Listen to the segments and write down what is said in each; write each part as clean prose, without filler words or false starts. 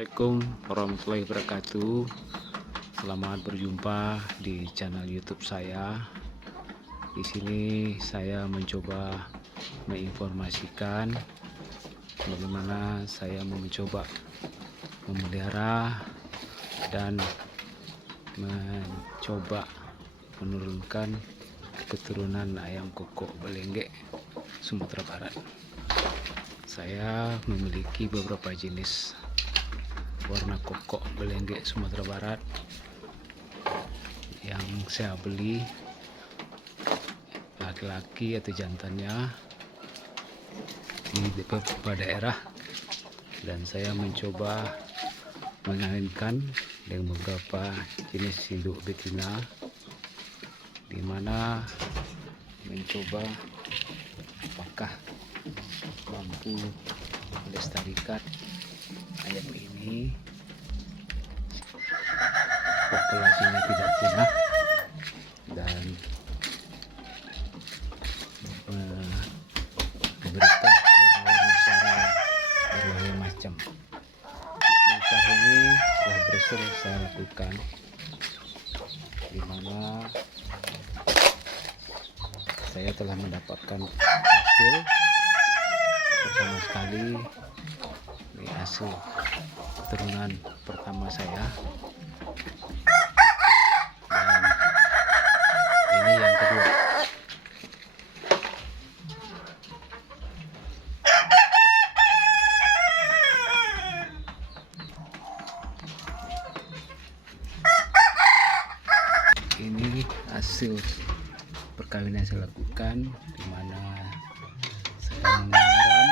Assalamualaikum warahmatullahi wabarakatuh. Selamat berjumpa di channel YouTube saya. Di sini saya mencoba menginformasikan bagaimana saya mencoba memelihara dan mencoba menurunkan keturunan ayam kokok belengge Sumatera Barat. Saya memiliki beberapa jenis warna kokok belengge Sumatera Barat yang saya beli, laki-laki atau jantannya di beberapa daerah, dan saya mencoba mengawinkan dengan beberapa jenis induk betina, di mana mencoba apakah mampu melestarikan ayam ini populasinya tidak punah dan memberikan warna-warni suara berbagai macam. Usaha ini telah berhasil saya lakukan, di mana saya telah mendapatkan hasil pertama sekali di hasil keturunan pertama saya, dan ini yang kedua. Ini hasil perkawinan saya lakukan, di mana saya mengaram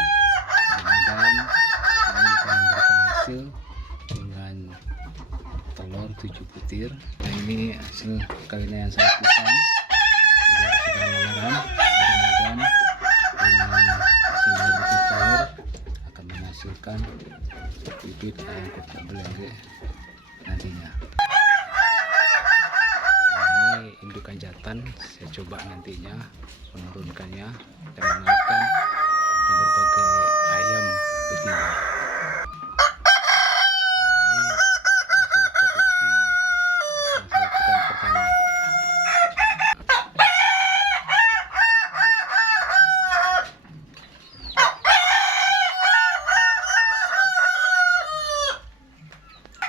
dan ini akan memberikan hasil dengan telur 7 butir. Nah, ini hasil perkawinan yang saya lakukan, juga sudah mengaram, mudah-mudahan dengan hasil butir telur akan menghasilkan bibit ayam kokok belengge nantinya. Ini indukan jantan, saya coba nantinya menurunkannya dan mengaitkan berbagai ayam betina. Ini hasil produksi yang saya lakukan pertama.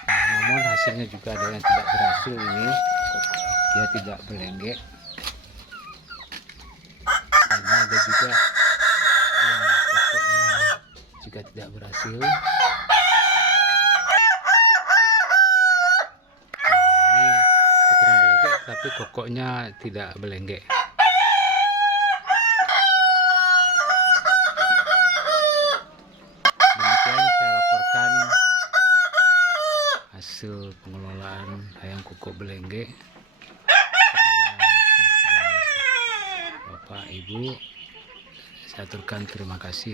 Namun hasilnya juga ada yang tidak berhasil, ini dia tidak belengge, karena ada juga yang kokoknya juga tidak berhasil. Ini keturunan belengge tapi kokoknya tidak belengge. Demikian saya laporkan hasil pengelolaan ayam kokok belengge kepada Bapak Ibu. Saya aturkan terima kasih.